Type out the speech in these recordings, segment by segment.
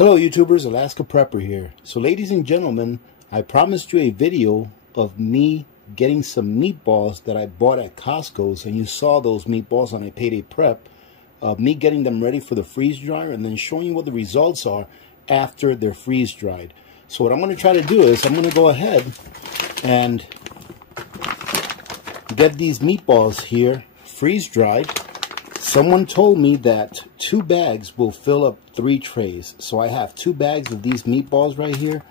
Hello YouTubers, Alaska Prepper here. So ladies and gentlemen, I promised you a video of me getting some meatballs that I bought at Costco's, and you saw those meatballs on a payday prep, of me getting them ready for the freeze dryer and then showing you what the results are after they're freeze dried. So what I'm going to try to do is I'm going to go ahead and get these meatballs here freeze dried. Someone told me that 2 bags will fill up 3 trays. So I have 2 bags of these meatballs right here.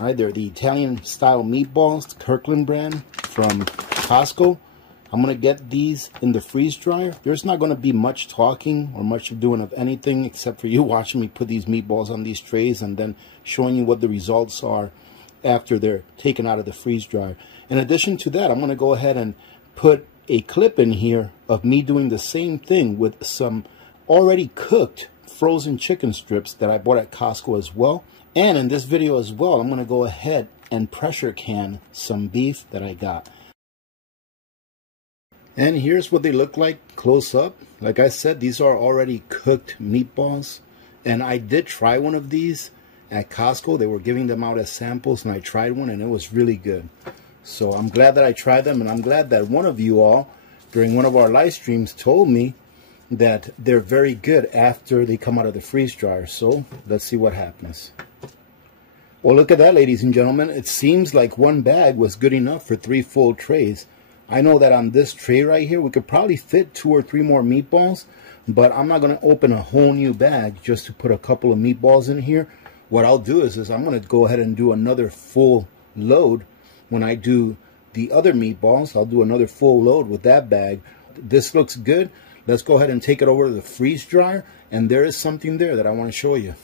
All right, they're the Italian style meatballs, the Kirkland brand from Costco. I'm going to get these in the freeze dryer. There's not going to be much talking or much doing of anything except for you watching me put these meatballs on these trays and then showing you what the results are after they're taken out of the freeze dryer. In addition to that, I'm going to go ahead and put a clip in here of me doing the same thing with some already cooked frozen chicken strips that I bought at Costco as well. And in this video as well, I'm going to go ahead and pressure can some beef that I got. And here's what they look like close up. Like I said, these are already cooked meatballs. And I did try one of these at Costco. They were giving them out as samples, and I tried one and it was really good. So I'm glad that I tried them, and I'm glad that one of you all during one of our live streams told me that they're very good after they come out of the freeze dryer. So let's see what happens. Well, look at that, ladies and gentlemen. It seems like 1 bag was good enough for 3 full trays. I know that on this tray right here, we could probably fit 2 or 3 more meatballs, but I'm not going to open a whole new bag just to put a couple of meatballs in here. What I'll do is I'm going to go ahead and do another full load. When I do the other meatballs, I'll do another full load with that bag. This looks good. Let's go ahead and take it over to the freeze dryer, and there is something there that I want to show you.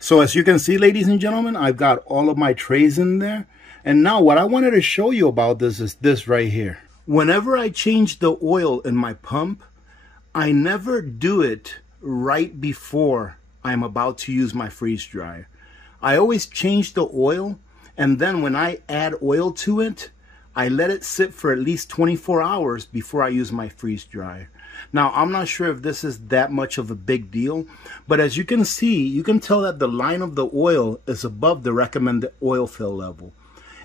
So as you can see, ladies and gentlemen, I've got all of my trays in there. And now what I wanted to show you about this is this right here. Whenever I change the oil in my pump, I never do it right before I'm about to use my freeze dryer. I always change the oil, and then when I add oil to it, I let it sit for at least 24 hours before I use my freeze dryer. Now, I'm not sure if this is that much of a big deal, but as you can see, you can tell that the line of the oil is above the recommended oil fill level.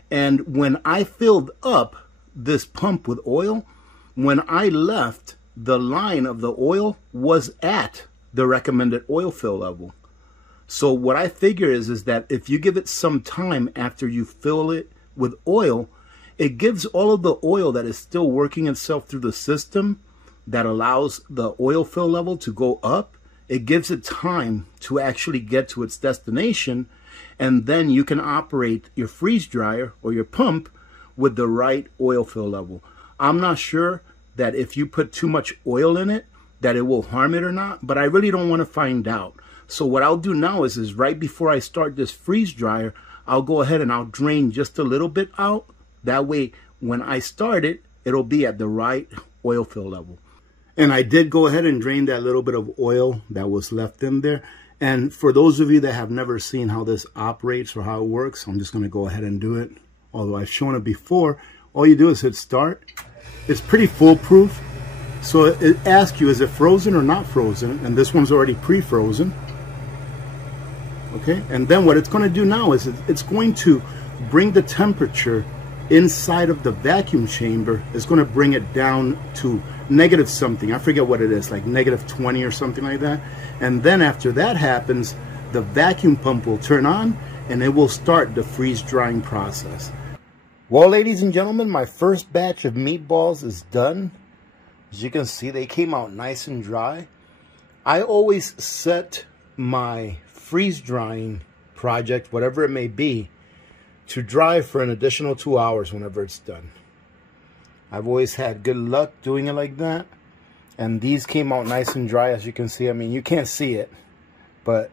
And when I filled up this pump with oil, when I left, the line of the oil was at the recommended oil fill level. So what I figure is that if you give it some time after you fill it with oil, it gives all of the oil that is still working itself through the system that allows the oil fill level to go up. It gives it time to actually get to its destination, and then you can operate your freeze dryer or your pump with the right oil fill level. I'm not sure that if you put too much oil in it that it will harm it or not, but I really don't want to find out. So what I'll do now is right before I start this freeze dryer, I'll go ahead and I'll drain just a little bit out. That way, when I start it, it'll be at the right oil fill level. And I did go ahead and drain that little bit of oil that was left in there. And for those of you that have never seen how this operates or how it works, I'm just going to go ahead and do it. Although I've shown it before, all you do is hit start. It's pretty foolproof. So it asks you, is it frozen or not frozen? And this one's already pre-frozen. Okay, and then what it's going to do now is it's going to bring the temperature inside of the vacuum chamber. It's going to bring it down to negative something. I forget what it is, like negative 20 or something like that. And then after that happens, the vacuum pump will turn on and it will start the freeze drying process. Well, ladies and gentlemen, my first batch of meatballs is done. As you can see, they came out nice and dry. I always set my freeze drying project, whatever it may be, to dry for an additional 2 hours whenever it's done. I've always had good luck doing it like that, and these came out nice and dry. As you can see, I mean, you can't see it, but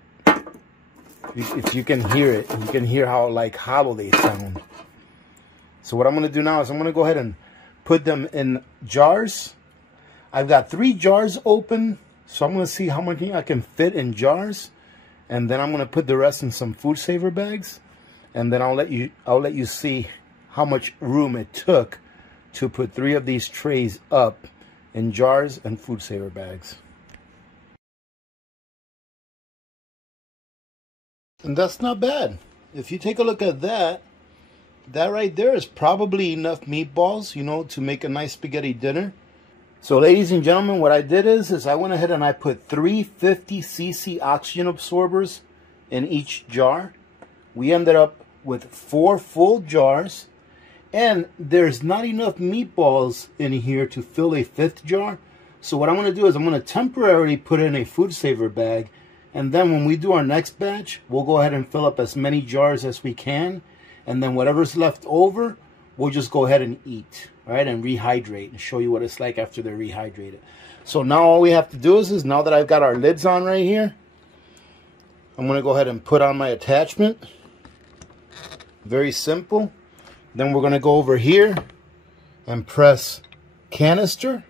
if you can hear it, you can hear how like hollow they sound. So what I'm going to do now is I'm going to go ahead and put them in jars. I've got 3 jars open, so I'm going to see how much I can fit in jars. And then I'm going to put the rest in some food saver bags, and then I'll let you see how much room it took to put 3 of these trays up in jars and food saver bags. And that's not bad. If you take a look at that, that right there is probably enough meatballs, you know, to make a nice spaghetti dinner. So ladies and gentlemen, what I did is I went ahead and I put 350cc oxygen absorbers in each jar. We ended up with 4 full jars, and there's not enough meatballs in here to fill a 5th jar. So what I'm going to do is I'm going to temporarily put in a food saver bag, and then when we do our next batch, we'll go ahead and fill up as many jars as we can, and then whatever's left over, we'll just go ahead and eat, all right, and rehydrate and show you what it's like after they're rehydrated. So now all we have to do is now that I've got our lids on right here, I'm going to go ahead and put on my attachment. Very simple. Then we're going to go over here and press canister.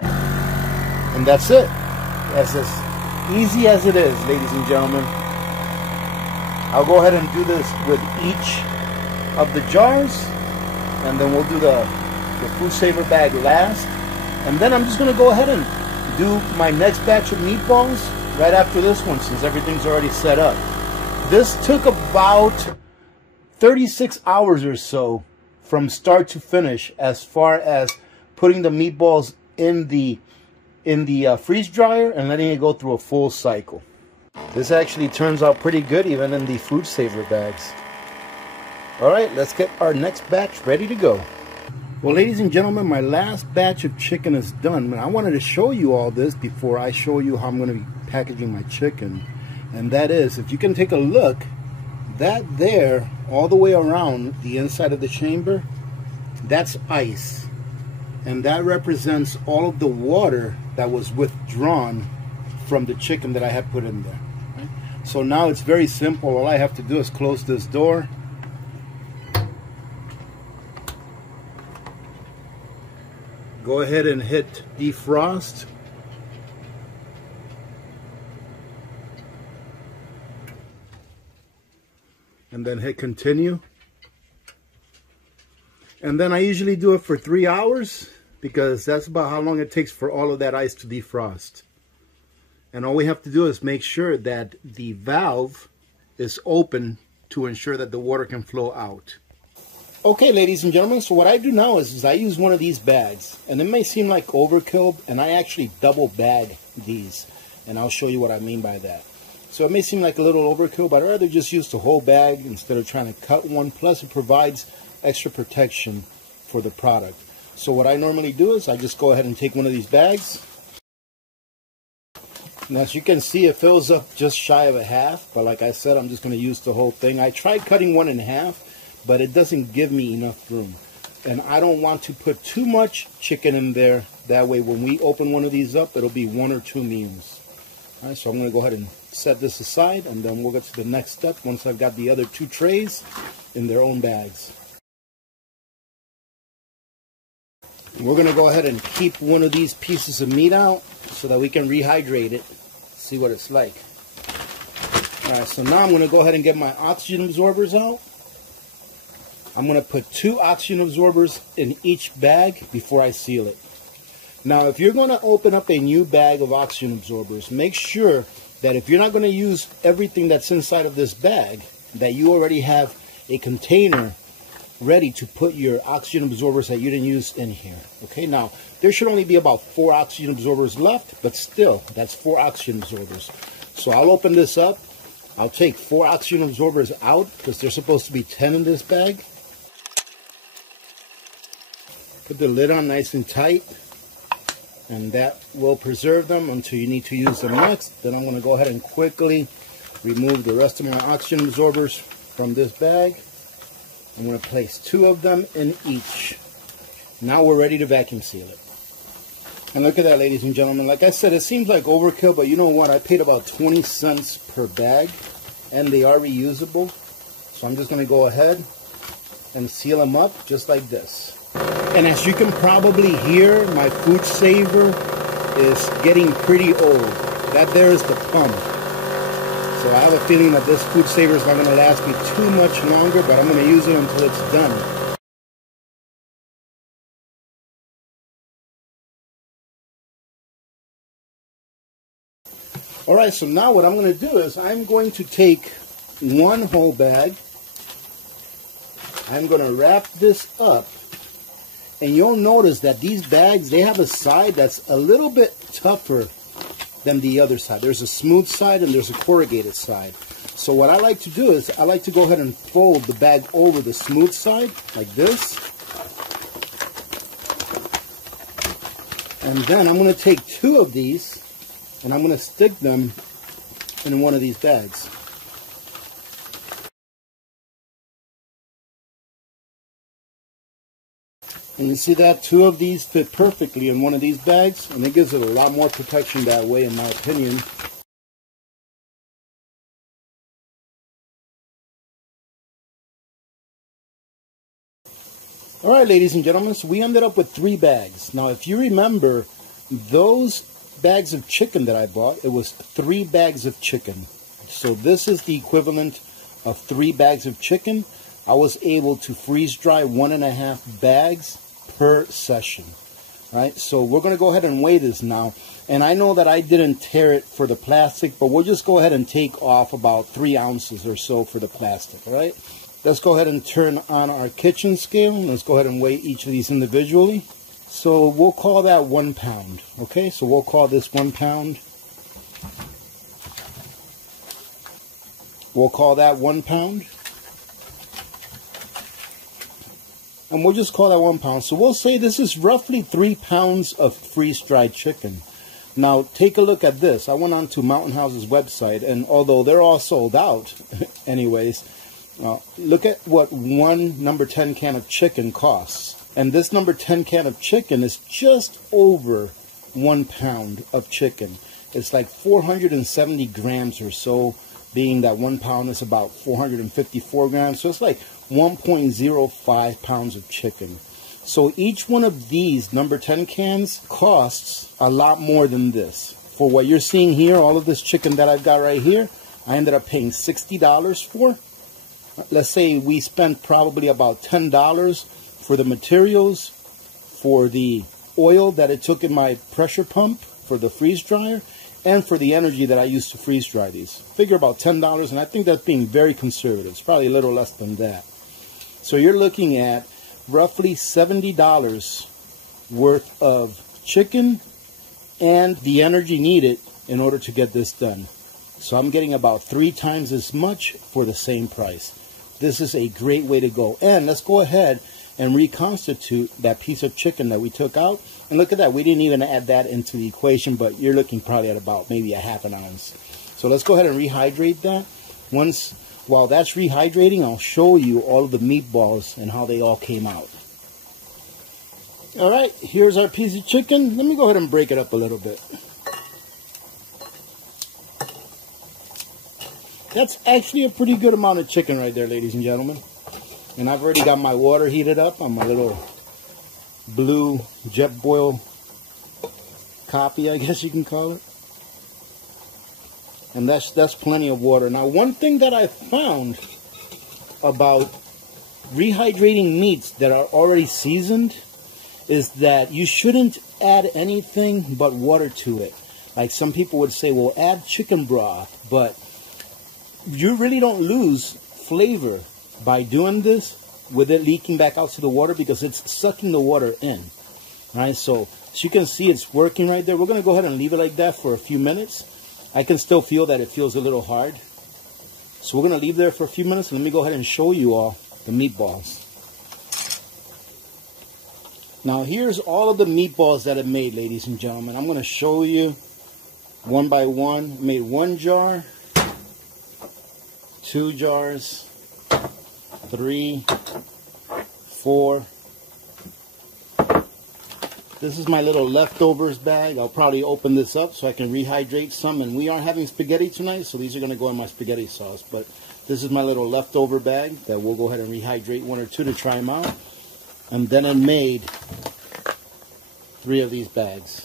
And that's it. That's as easy as it is, ladies and gentlemen. I'll go ahead and do this with each of the jars, and then we'll do the food saver bag last. And then I'm just going to go ahead and do my next batch of meatballs right after this one, since everything's already set up. This took about 36 hours or so from start to finish, as far as putting the meatballs in the freeze dryer and letting it go through a full cycle. This actually turns out pretty good even in the food saver bags. All right, let's get our next batch ready to go. Well, ladies and gentlemen, my last batch of chicken is done. I wanted to show you all this before I show you how I'm going to be packaging my chicken. And that is, if you can take a look, that there, all the way around the inside of the chamber, that's ice. And that represents all of the water that was withdrawn from the chicken that I had put in there. Right? So now it's very simple. All I have to do is close this door. Go ahead and hit defrost. And then hit continue. And then I usually do it for 3 hours, because that's about how long it takes for all of that ice to defrost. And all we have to do is make sure that the valve is open to ensure that the water can flow out. Okay, ladies and gentlemen, so what I do now is I use one of these bags. And it may seem like overkill, and I actually double bag these. And I'll show you what I mean by that. So it may seem like a little overkill, but I'd rather just use the whole bag instead of trying to cut one. Plus, it provides extra protection for the product. So what I normally do is I just go ahead and take one of these bags. And as you can see, it fills up just shy of a half. But like I said, I'm just going to use the whole thing. I tried cutting one in half, but it doesn't give me enough room. And I don't want to put too much chicken in there. That way, when we open one of these up, it'll be 1 or 2 meals. All right, so I'm going to go ahead and set this aside, and then we'll get to the next step once I've got the other 2 trays in their own bags. We're going to go ahead and keep one of these pieces of meat out so that we can rehydrate it, see what it's like. Alright, so now I'm going to go ahead and get my oxygen absorbers out. I'm going to put 2 oxygen absorbers in each bag before I seal it. Now, if you're going to open up a new bag of oxygen absorbers, make sure that if you're not going to use everything that's inside of this bag, that you already have a container ready to put your oxygen absorbers that you didn't use in here. Okay, now there should only be about 4 oxygen absorbers left, but still, that's 4 oxygen absorbers. So I'll open this up. I'll take 4 oxygen absorbers out because there's supposed to be 10 in this bag. Put the lid on nice and tight, and that will preserve them until you need to use them next. Then I'm going to go ahead and quickly remove the rest of my oxygen absorbers from this bag. I'm going to place 2 of them in each. Now we're ready to vacuum seal it. And look at that, ladies and gentlemen. Like I said, it seems like overkill, but you know what? I paid about 20 cents per bag, and they are reusable. So I'm just going to go ahead and seal them up just like this. And as you can probably hear, my food saver is getting pretty old. That there is the pump. So I have a feeling that this food saver is not going to last me too much longer, but I'm going to use it until it's done. Alright, so now what I'm going to do is I'm going to take one whole bag. I'm going to wrap this up. And you'll notice that these bags, they have a side that's a little bit tougher than the other side. There's a smooth side and there's a corrugated side. So what I like to do is I like to go ahead and fold the bag over the smooth side like this. And then I'm going to take two of these and I'm going to stick them in one of these bags. And you see that? Two of these fit perfectly in one of these bags, and it gives it a lot more protection that way, in my opinion. Alright, ladies and gentlemen, so we ended up with 3 bags. Now, if you remember, those bags of chicken that I bought, it was 3 bags of chicken. So this is the equivalent of 3 bags of chicken. I was able to freeze dry 1.5 bags per session. Right, so we're going to go ahead and weigh this now. And I know that I didn't tear it for the plastic, but we'll just go ahead and take off about 3 ounces or so for the plastic. All right, let's go ahead and turn on our kitchen scale. Let's go ahead and weigh each of these individually. So we'll call that 1 pound. Okay, so we'll call this 1 pound. We'll call that 1 pound. And we'll just call that 1 pound. So we'll say this is roughly 3 pounds of freeze-dried chicken. Now, take a look at this. I went on to Mountain House's website, and although they're all sold out, anyways, look at what one number 10 can of chicken costs. And this number 10 can of chicken is just over 1 pound of chicken. It's like 470 grams or so, being that 1 pound is about 454 grams. So it's like 1.05 pounds of chicken. So each one of these number 10 cans costs a lot more than this. For what you're seeing here, all of this chicken that I've got right here, I ended up paying $60 for. Let's say we spent probably about $10 for the materials, for the oil that it took in my pressure pump, for the freeze dryer, and for the energy that I used to freeze dry these. Figure about $10, and I think that's being very conservative. It's probably a little less than that. So you're looking at roughly $70 worth of chicken and the energy needed in order to get this done. So I'm getting about 3 times as much for the same price. This is a great way to go. And let's go ahead and reconstitute that piece of chicken that we took out. And look at that, we didn't even add that into the equation, but you're looking probably at about maybe a ½ ounce. So let's go ahead and rehydrate that. While that's rehydrating, I'll show you all of the meatballs and how they all came out. Alright, here's our piece of chicken. Let me go ahead and break it up a little bit. That's actually a pretty good amount of chicken right there, ladies and gentlemen. And I've already got my water heated up on my little blue jet boil copy, I guess you can call it. And that's plenty of water. Now, one thing that I found about rehydrating meats that are already seasoned is that you shouldn't add anything but water to it. Like some people would say, well, add chicken broth, but you really don't lose flavor by doing this with it leaking back out to the water, because it's sucking the water in. All right, so as you can see, it's working right there. We're going to go ahead and leave it like that for a few minutes. I can still feel that it feels a little hard. So we're going to leave there for a few minutes. Let me go ahead and show you all the meatballs. Now here's all of the meatballs that I made, ladies and gentlemen. I'm going to show you one by one. I made 1 jar, 2 jars, 3, 4. This is my little leftovers bag. I'll probably open this up so I can rehydrate some. And we are having spaghetti tonight, so these are going to go in my spaghetti sauce. But this is my little leftover bag that we'll go ahead and rehydrate 1 or 2 to try them out. And then I made 3 of these bags.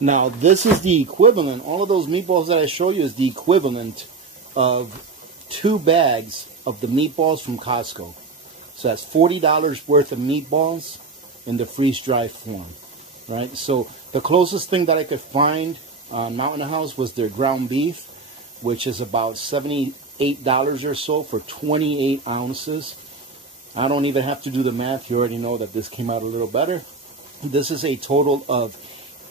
Now, this is the equivalent. All of those meatballs that I show you is the equivalent of 2 bags of the meatballs from Costco. So that's $40 worth of meatballs in the freeze-dry form. right? So the closest thing that I could find on Mountain House was their ground beef, which is about $78 or so for 28 ounces. I don't even have to do the math. You already know that this came out a little better. This is a total of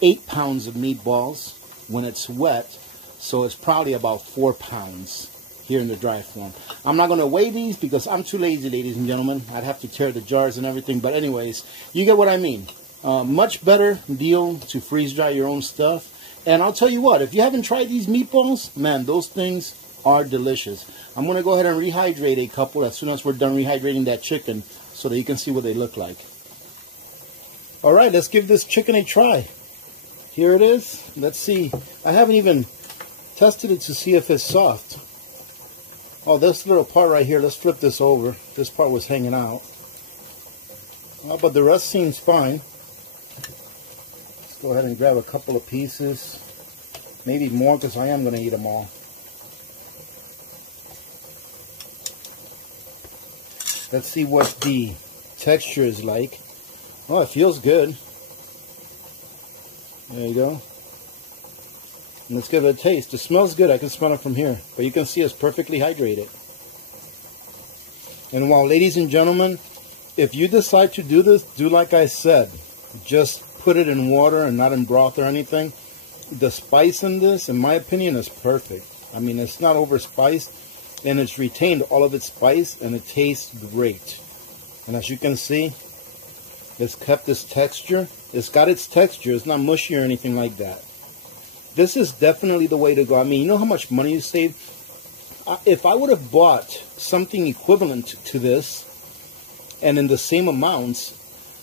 8 pounds of meatballs when it's wet, so it's probably about 4 pounds here in the dry form. I'm not going to weigh these because I'm too lazy, ladies and gentlemen. I'd have to tear the jars and everything, but anyways, you get what I mean. Much better deal to freeze dry your own stuff. And I'll tell you what, if you haven't tried these meatballs, man, those things are delicious. I'm going to go ahead and rehydrate a couple as soon as we're done rehydrating that chicken so that you can see what they look like. All right, let's give this chicken a try. Here it is. Let's see. I haven't even tested it to see if it's soft. Oh, this little part right here, let's flip this over. This part was hanging out. But the rest seems fine. Let's go ahead and grab a couple of pieces. Maybe more because I am going to eat them all. Let's see what the texture is like. Oh, it feels good. There you go. And let's give it a taste. It smells good. I can smell it from here. But you can see it's perfectly hydrated. And while, ladies and gentlemen, if you decide to do this, do like I said. Just put it in water and not in broth or anything. The spice in this, in my opinion, is perfect. I mean, it's not over-spiced. And it's retained all of its spice, and it tastes great. And as you can see, it's kept its texture. It's got its texture. It's not mushy or anything like that. This is definitely the way to go. I mean, you know how much money you save? If I would have bought something equivalent to this, and in the same amounts,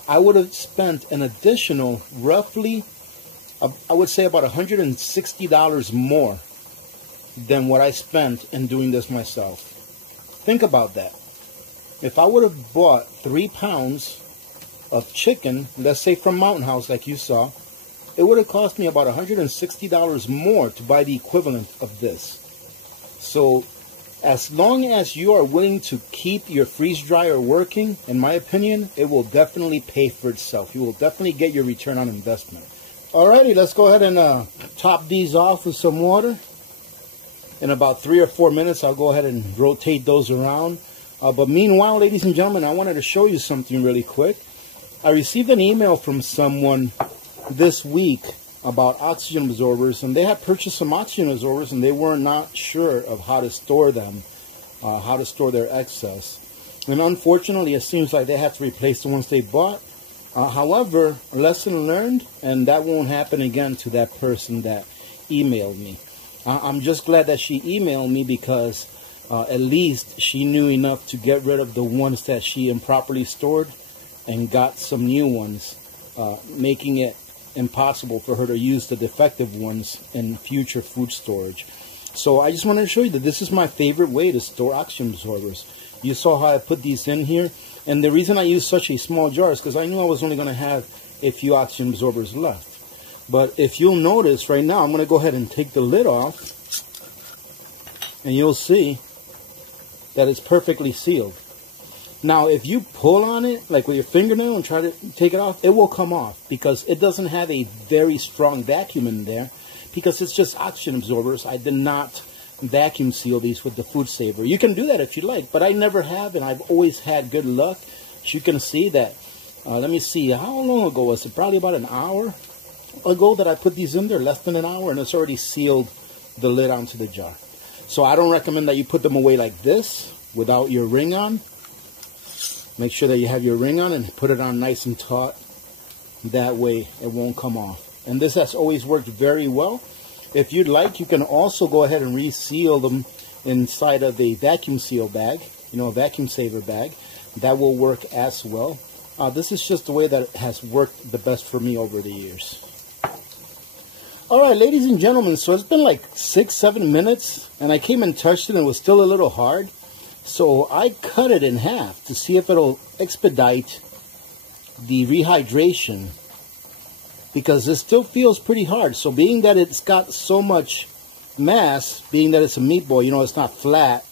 I would have spent an additional, roughly, I would say about $160 more than what I spent in doing this myself. Think about that. If I would have bought 3 pounds of chicken, let's say from Mountain House like you saw, it would have cost me about $160 more to buy the equivalent of this. So as long as you are willing to keep your freeze dryer working, in my opinion, it will definitely pay for itself. You will definitely get your return on investment. Alrighty, let's go ahead and top these off with some water. In about 3 or 4 minutes, I'll go ahead and rotate those around. But meanwhile, ladies and gentlemen, I wanted to show you something really quick. I received an email from someone this week about oxygen absorbers, and they had purchased some oxygen absorbers, and they were not sure of how to store them, how to store their excess. And unfortunately, it seems like they had to replace the ones they bought. However, lesson learned, and that won't happen again to that person that emailed me. I'm just glad that she emailed me because at least she knew enough to get rid of the ones that she improperly stored and got some new ones, making it impossible for her to use the defective ones in future food storage. So I just wanted to show you that this is my favorite way to store oxygen absorbers. You saw how I put these in here, and the reason I use such a small jar is because I knew I was only going to have a few oxygen absorbers left. But if you'll notice right now, I'm going to go ahead and take the lid off, and you'll see that it's perfectly sealed. Now, if you pull on it, like with your fingernail and try to take it off, it will come off because it doesn't have a very strong vacuum in there because it's just oxygen absorbers. I did not vacuum seal these with the food saver. You can do that if you like, but I never have, and I've always had good luck. As you can see that, let me see, how long ago was it? Probably about an hour ago that I put these in there, less than an hour, and it's already sealed the lid onto the jar. So I don't recommend that you put them away like this without your ring on. Make sure that you have your ring on and put it on nice and taut. That way it won't come off. And this has always worked very well. If you'd like, you can also go ahead and reseal them inside of a vacuum seal bag, you know, a vacuum saver bag. That will work as well. This is just the way that it has worked the best for me over the years. Alright, ladies and gentlemen, so it's been like 6-7 minutes, and I came and touched it and it was still a little hard. So I cut it in half to see if it'll expedite the rehydration, because it still feels pretty hard. So being that it's got so much mass, being that it's a meatball, you know, it's not flat,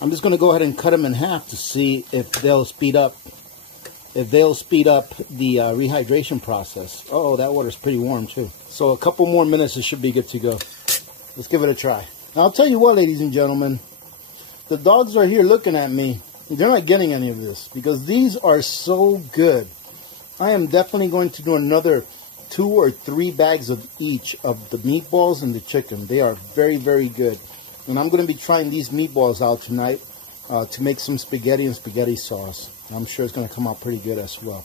I'm just going to go ahead and cut them in half to see if they'll speed up if they'll speed up the rehydration process. Oh, that water's pretty warm too. So a couple more minutes, it should be good to go. Let's give it a try. Now, I'll tell you what, ladies and gentlemen, the dogs are here looking at me. They're not getting any of this because these are so good. I am definitely going to do another 2 or 3 bags of each of the meatballs and the chicken. They are very, very good. And I'm going to be trying these meatballs out tonight to make some spaghetti and spaghetti sauce. I'm sure it's going to come out pretty good as well.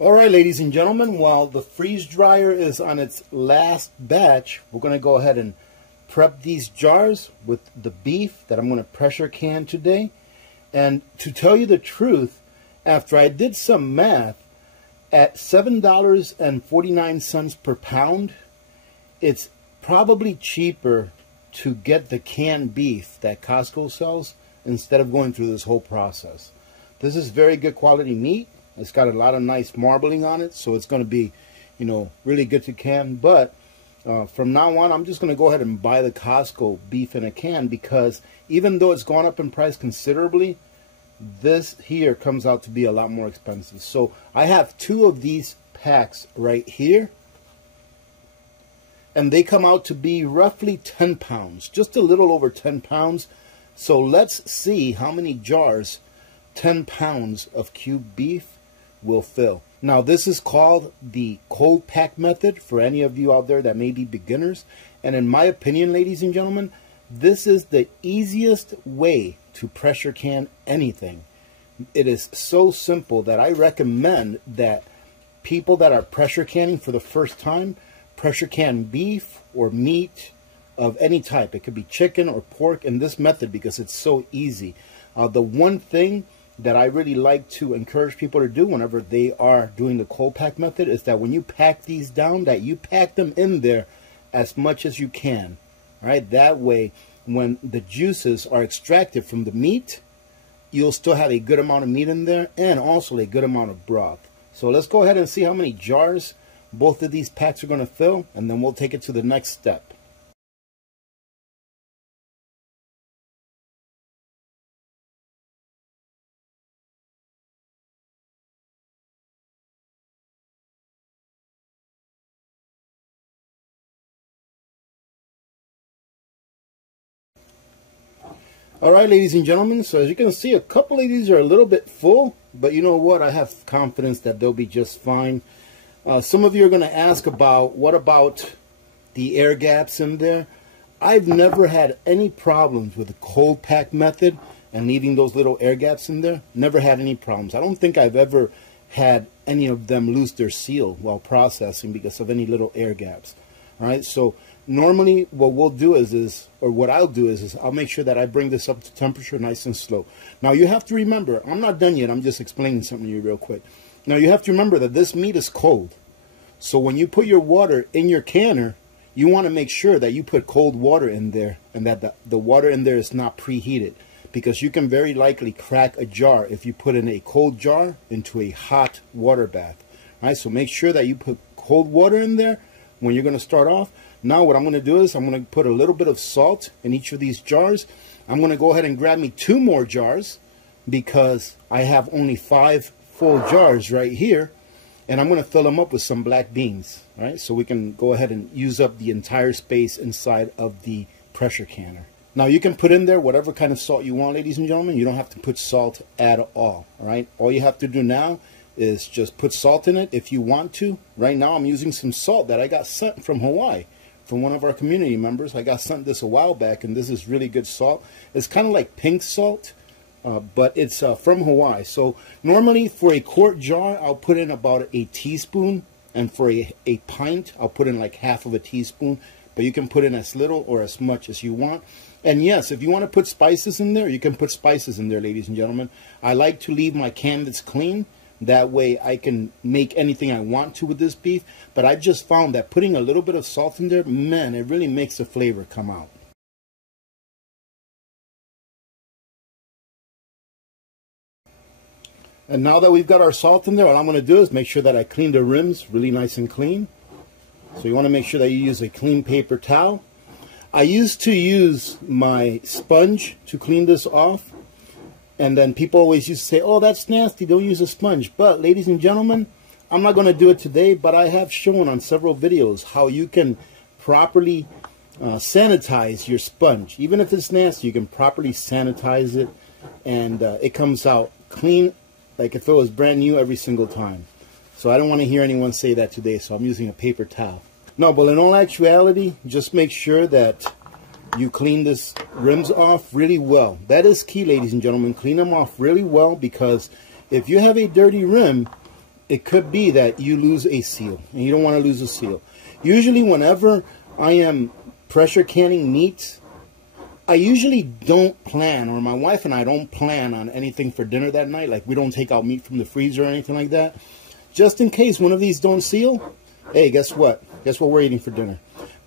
All right, ladies and gentlemen, while the freeze dryer is on its last batch, we're going to go ahead and prep these jars with the beef that I'm going to pressure can today. And to tell you the truth, after I did some math, at $7.49 per pound, it's probably cheaper to get the canned beef that Costco sells instead of going through this whole process. This is very good quality meat. It's got a lot of nice marbling on it, so it's going to be, you know, really good to can. But from now on, I'm just going to go ahead and buy the Costco beef in a can, because even though it's gone up in price considerably, this here comes out to be a lot more expensive. So I have 2 of these packs right here, and they come out to be roughly 10 pounds, just a little over 10 pounds. So let's see how many jars 10 pounds of cubed beef will fill. Now, this is called the cold pack method for any of you out there that may be beginners. And in my opinion, ladies and gentlemen, this is the easiest way to pressure can anything. It is so simple that I recommend that people that are pressure canning for the first time pressure can beef or meat of any type. It could be chicken or pork in this method because it's so easy. The one thing that I really like to encourage people to do whenever they are doing the cold pack method is that when you pack these down, that you pack them in there as much as you can. All right, that way when the juices are extracted from the meat, you'll still have a good amount of meat in there and also a good amount of broth. So let's go ahead and see how many jars both of these packs are going to fill, and then we'll take it to the next step. Alright, ladies and gentlemen, so as you can see, a couple of these are a little bit full, but you know what? I have confidence that they'll be just fine. Some of you are going to ask about, what about the air gaps in there? I've never had any problems with the cold pack method and leaving those little air gaps in there. Never had any problems. I don't think I've ever had any of them lose their seal while processing because of any little air gaps. Alright, so normally what we'll do is what I'll do is I'll make sure that I bring this up to temperature nice and slow. Now you have to remember, I'm not done yet, I'm just explaining something to you real quick. Now you have to remember that this meat is cold. So when you put your water in your canner, you want to make sure that you put cold water in there and that the water in there is not preheated, because you can very likely crack a jar if you put in a cold jar into a hot water bath. All right, so make sure that you put cold water in there when you're going to start off. Now what I'm going to do is I'm going to put a little bit of salt in each of these jars. I'm going to go ahead and grab me 2 more jars because I have only 5 full jars right here, and I'm going to fill them up with some black beans. All right, so we can go ahead and use up the entire space inside of the pressure canner. Now you can put in there whatever kind of salt you want, ladies and gentlemen. You don't have to put salt at all. All right, all you have to do now is just put salt in it if you want to. Right now I'm using some salt that I got sent from Hawaii from one of our community members. I got sent this a while back, and this is really good salt. It's kind of like pink salt, but it's from Hawaii. So normally for a quart jar, I'll put in about a teaspoon, and for a pint, I'll put in like half of a teaspoon. But you can put in as little or as much as you want. And yes, if you want to put spices in there, you can put spices in there, ladies and gentlemen. I like to leave my canvas clean. That way I can make anything I want to with this beef. But I've just found that putting a little bit of salt in there, man, it really makes the flavor come out. And now that we've got our salt in there, what I'm going to do is make sure that I clean the rims really nice and clean. So you want to make sure that you use a clean paper towel. I used to use my sponge to clean this off. And then people always used to say, oh, that's nasty, don't use a sponge. But ladies and gentlemen, I'm not going to do it today, but I have shown on several videos how you can properly sanitize your sponge. Even if it's nasty, you can properly sanitize it, and it comes out clean like if it was brand new every single time. So I don't want to hear anyone say that today, so I'm using a paper towel. No, but in all actuality, just make sure that you clean this rims off really well. That is key, ladies and gentlemen. Clean them off really well, because if you have a dirty rim, it could be that you lose a seal, and you don't want to lose a seal. Usually whenever I am pressure canning meats, I usually don't plan, or my wife and I don't plan on anything for dinner that night. Like, we don't take out meat from the freezer or anything like that. Just in case one of these don't seal, hey, guess what? Guess what we're eating for dinner?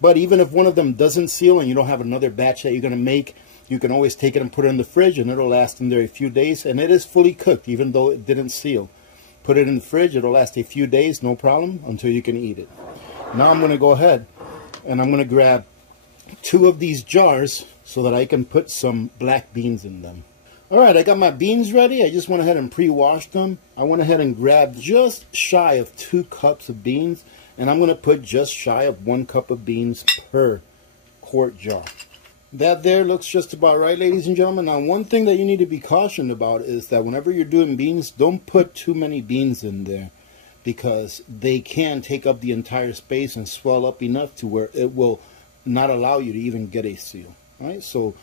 But even if one of them doesn't seal and you don't have another batch that you're going to make, you can always take it and put it in the fridge, and it'll last in there a few days. And it is fully cooked, even though it didn't seal. Put it in the fridge, it'll last a few days, no problem, until you can eat it. Now I'm going to go ahead and I'm going to grab 2 of these jars so that I can put some black beans in them. Alright, I got my beans ready. I just went ahead and pre-washed them. I went ahead and grabbed just shy of 2 cups of beans, and I'm going to put just shy of 1 cup of beans per quart jar. That there looks just about right, ladies and gentlemen. Now, one thing that you need to be cautioned about is that whenever you're doing beans, don't put too many beans in there, because they can take up the entire space and swell up enough to where it will not allow you to even get a seal. All right, so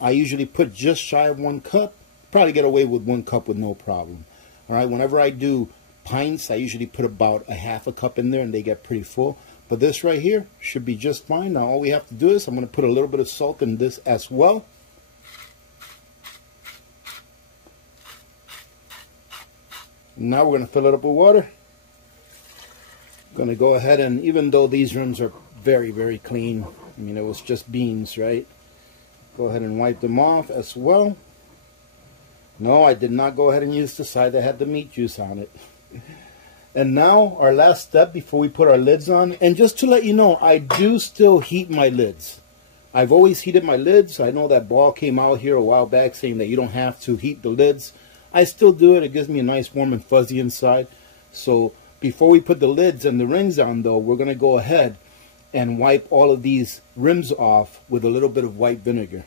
I usually put just shy of 1 cup. Probably get away with 1 cup with no problem. All right, whenever I do pints, I usually put about a half a cup in there, and they get pretty full. But this right here should be just fine. Now all we have to do is I'm going to put a little bit of salt in this as well. Now we're going to fill it up with water. I'm going to go ahead and, even though these rims are very, very clean, I mean, it was just beans, right? Go ahead and wipe them off as well. No, I did not go ahead and use the side that had the meat juice on it. And now our last step before we put our lids on, and just to let you know, I do still heat my lids. I've always heated my lids. I know that Ball came out here a while back saying that you don't have to heat the lids. I still do it. It gives me a nice warm and fuzzy inside. So before we put the lids and the rings on, though, we're going to go ahead and wipe all of these rims off with a little bit of white vinegar.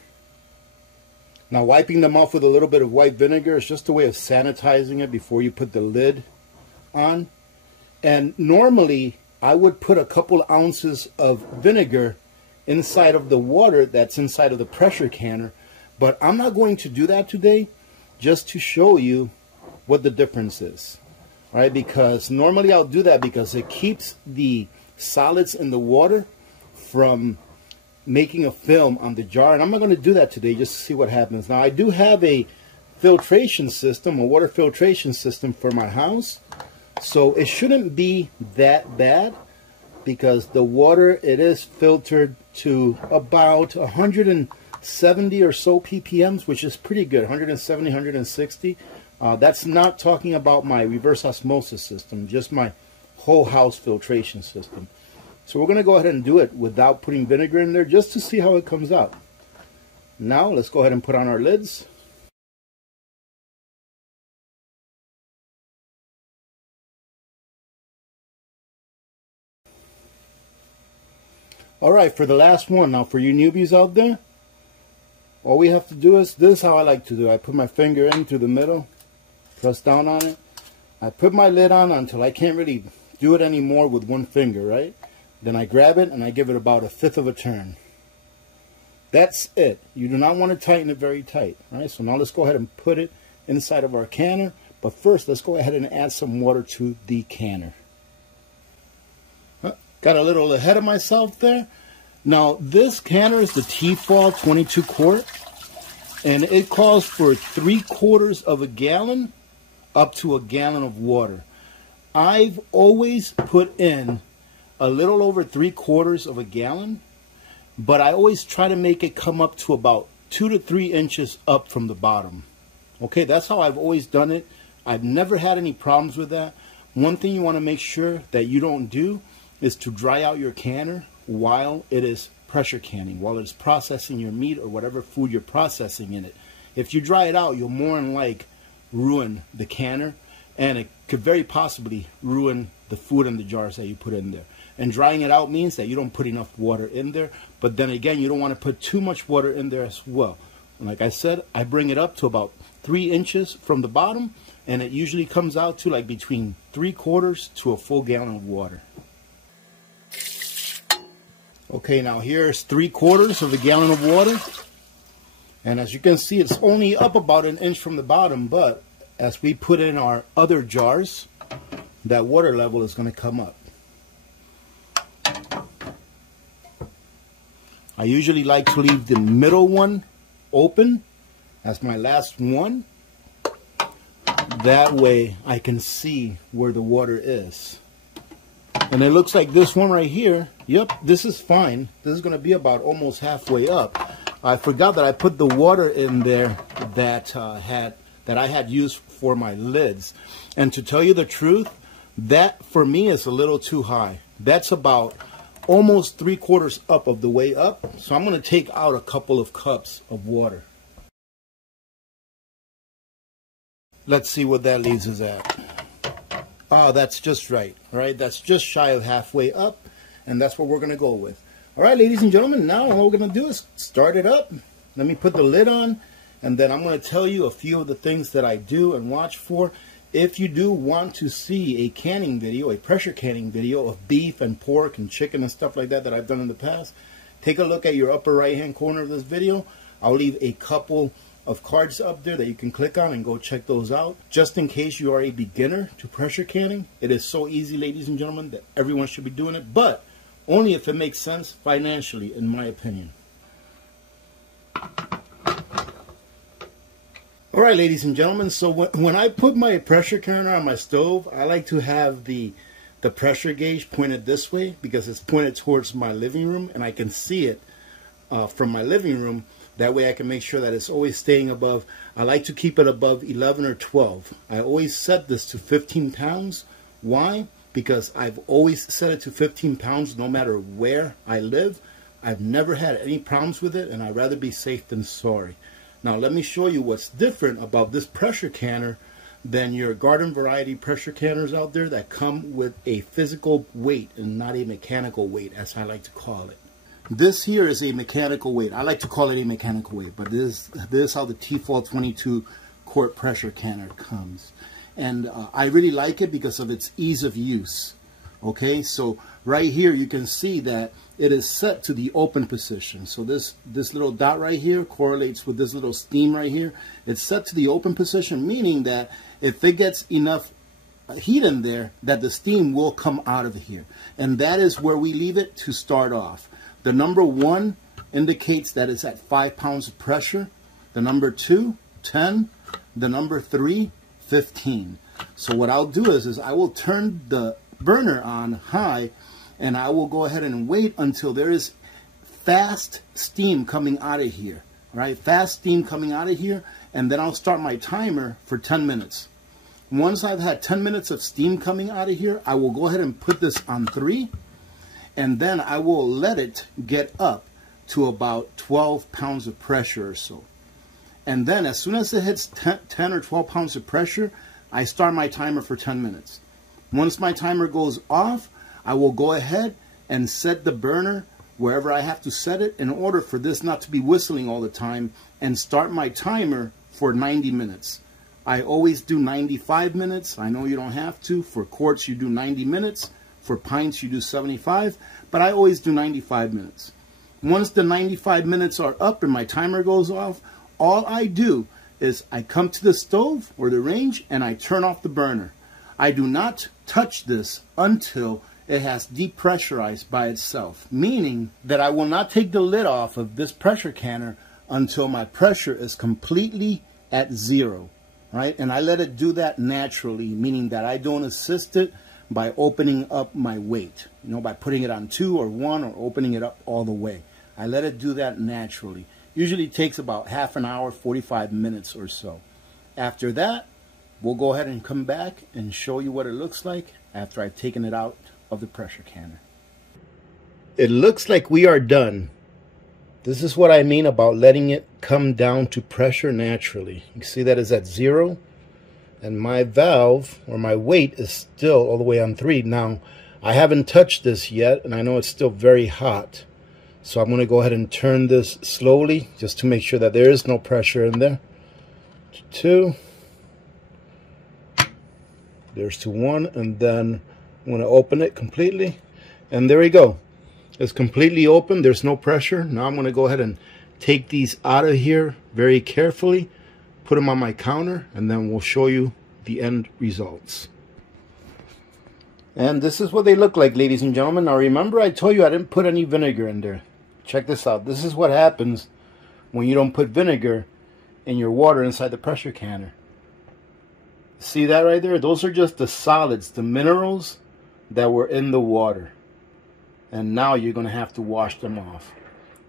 Now, wiping them off with a little bit of white vinegar is just a way of sanitizing it before you put the lid on. And normally I would put a couple ounces of vinegar inside of the water that's inside of the pressure canner, but I'm not going to do that today, just to show you what the difference is. All right, because normally I'll do that because it keeps the solids in the water from making a film on the jar, and I'm not going to do that today, just to see what happens. Now, I do have a filtration system, a water filtration system for my house. So it shouldn't be that bad, because the water, it is filtered to about 170 or so ppms, which is pretty good, 170, 160. That's not talking about my reverse osmosis system, just my whole house filtration system. So we're going to go ahead and do it without putting vinegar in there, just to see how it comes out. Now let's go ahead and put on our lids. Alright, for the last one, now for you newbies out there, all we have to do is, this is how I like to do. I put my finger in through the middle, press down on it. I put my lid on until I can't really do it anymore with one finger, right? Then I grab it and I give it about 1/5 of a turn. That's it. You do not want to tighten it very tight. Right? So now let's go ahead and put it inside of our canner. But first, let's go ahead and add some water to the canner. Got a little ahead of myself there. Now, this canner is the T-Fall 22 quart. And it calls for 3/4 of a gallon up to a gallon of water. I've always put in a little over 3/4 of a gallon, but I always try to make it come up to about 2 to 3 inches up from the bottom. Okay, that's how I've always done it. I've never had any problems with that. One thing you want to make sure that you don't do is to dry out your canner while it is pressure canning, while it's processing your meat or whatever food you're processing in it. If you dry it out, you'll more than like ruin the canner, and it could very possibly ruin the food in the jars that you put in there. And drying it out means that you don't put enough water in there, but then again, you don't want to put too much water in there as well. And like I said, I bring it up to about 3 inches from the bottom, and it usually comes out to like between 3/4 to a full gallon of water. Okay, now here's 3/4 of a gallon of water, and as you can see, it's only up about 1 inch from the bottom, but as we put in our other jars, that water level is going to come up. I usually like to leave the middle one open as my last one. That way I can see where the water is. And it looks like this one right here, yep, this is fine. This is going to be about almost halfway up. I forgot that I put the water in there that I had used for my lids. And to tell you the truth, that for me is a little too high. That's about almost 3/4 up of the way up. So I'm going to take out a couple of cups of water. Let's see what that leaves us at. Ah, that's just right. All right, that's just shy of halfway up, and that's what we're going to go with. All right, ladies and gentlemen, now all we're going to do is start it up. Let me put the lid on, and then I'm going to tell you a few of the things that I do and watch for. If you do want to see a canning video, a pressure canning video of beef and pork and chicken and stuff like that I've done in the past, take a look at your upper right hand corner of this video. I'll leave a couple of cards up there that you can click on and go check those out. Just in case you are a beginner to pressure canning, it is so easy, ladies and gentlemen, that everyone should be doing it, but only if it makes sense financially, in my opinion. All right, ladies and gentlemen, so when I put my pressure canner on my stove, I like to have the pressure gauge pointed this way because it's pointed towards my living room and I can see it from my living room. That way I can make sure that it's always staying above. I like to keep it above 11 or 12. I always set this to 15 pounds. Why? Because I've always set it to 15 pounds no matter where I live. I've never had any problems with it, and I'd rather be safe than sorry. Now let me show you what's different about this pressure canner than your garden variety pressure canners out there that come with a physical weight and not a mechanical weight, as I like to call it. This here is a mechanical weight. I like to call it a mechanical weight, but this is how the T-Fall 22 quart pressure canner comes. And I really like it because of its ease of use. Okay, so right here you can see that it is set to the open position. So this little dot right here correlates with this little steam right here. It's set to the open position, meaning that if it gets enough heat in there, that the steam will come out of here. And that is where we leave it to start off. The number 1 indicates that it's at 5 pounds of pressure. The number 2, 10. The number 3, 15. So what I'll do is I will turn the burner on high, and I will go ahead and wait until there is fast steam coming out of here. Right? Fast steam coming out of here, and then I'll start my timer for 10 minutes. Once I've had 10 minutes of steam coming out of here, I will go ahead and put this on 3. And then I will let it get up to about 12 pounds of pressure or so. And then as soon as it hits 10 or 12 pounds of pressure, I start my timer for 10 minutes. Once my timer goes off, I will go ahead and set the burner wherever I have to set it in order for this not to be whistling all the time, and start my timer for 90 minutes. I always do 95 minutes. I know you don't have to. For quarts, you do 90 minutes. For pints, you do 75, but I always do 95 minutes. Once the 95 minutes are up and my timer goes off, all I do is I come to the stove or the range and I turn off the burner. I do not touch this until it has depressurized by itself, meaning that I will not take the lid off of this pressure canner until my pressure is completely at 0, right? And I let it do that naturally, meaning that I don't assist it by opening up my weight, you know, by putting it on 2 or 1 or opening it up all the way. I let it do that naturally. Usually takes about half an hour, 45 minutes or so. After that, we'll go ahead and come back and show you what it looks like after I've taken it out of the pressure canner. It looks like we are done. This is what I mean about letting it come down to pressure naturally. You see that is at 0, and my valve or my weight is still all the way on 3. Now, I haven't touched this yet, and I know it's still very hot. So I'm going to go ahead and turn this slowly just to make sure that there is no pressure in there. To 2. There's to 1, and then I'm going to open it completely. And there we go. It's completely open. There's no pressure. Now I'm going to go ahead and take these out of here very carefully, put them on my counter, and then we'll show you the end results. And this is what they look like, ladies and gentlemen. Now remember, I told you I didn't put any vinegar in there. Check this out. This is what happens when you don't put vinegar in your water inside the pressure canner. See that right there? Those are just the solids, the minerals that were in the water. And now you're going to have to wash them off.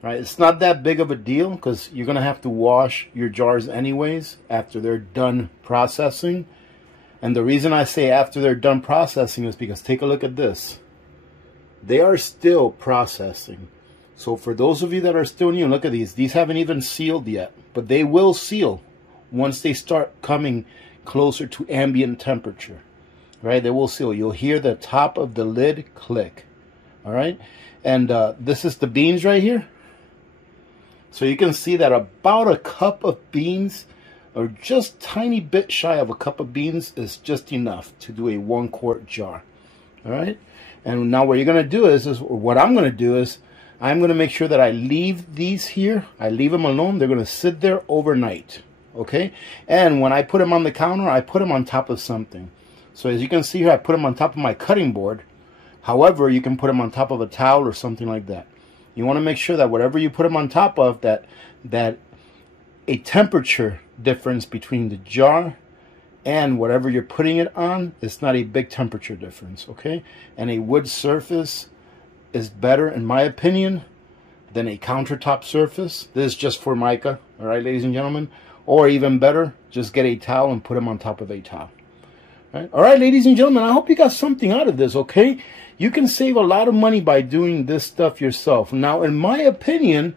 Right? It's not that big of a deal because you're going to have to wash your jars anyways after they're done processing. And the reason I say after they're done processing is because take a look at this. They are still processing. So for those of you that are still new, look at these. These haven't even sealed yet, but they will seal once they start coming closer to ambient temperature. Right? They will seal. You'll hear the top of the lid click. All right, and this is the beans right here. So you can see that about a cup of beans, or just tiny bit shy of a cup of beans, is just enough to do a 1 quart jar. All right, and now what you're going to do is what I'm going to do is I'm going to make sure that I leave these here. I leave them alone. They're going to sit there overnight. Okay, and when I put them on the counter, I put them on top of something. So as you can see here, I put them on top of my cutting board. However, you can put them on top of a towel or something like that. You want to make sure that whatever you put them on top of, that a temperature difference between the jar and whatever you're putting it on is not a big temperature difference, okay? And a wood surface is better, in my opinion, than a countertop surface. This is just for mica, all right, ladies and gentlemen? Or even better, just get a towel and put them on top of a towel. All right, ladies and gentlemen, I hope you got something out of this, okay? You can save a lot of money by doing this stuff yourself. Now, in my opinion,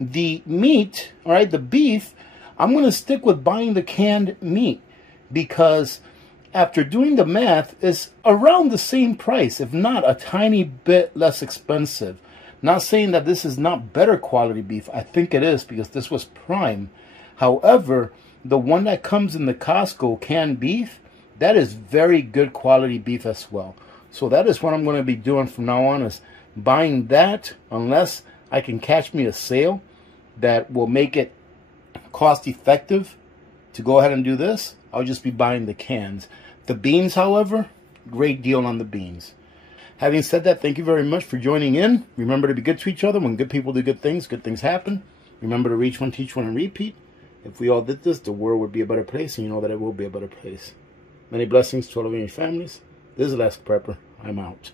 the meat, all right, the beef, I'm going to stick with buying the canned meat because after doing the math, it's around the same price, if not a tiny bit less expensive. Not saying that this is not better quality beef. I think it is because this was prime. However, the one that comes in the Costco canned beef, that is very good quality beef as well. So that is what I'm going to be doing from now on, is buying that unless I can catch me a sale that will make it cost effective to go ahead and do this. I'll just be buying the cans. The beans, however, great deal on the beans. Having said that, thank you very much for joining in. Remember to be good to each other. When good people do good things happen. Remember to reach one, teach one, and repeat. If we all did this, the world would be a better place, and you know that it will be a better place. Many blessings to all of your families. This is Alaska Prepper. I'm out.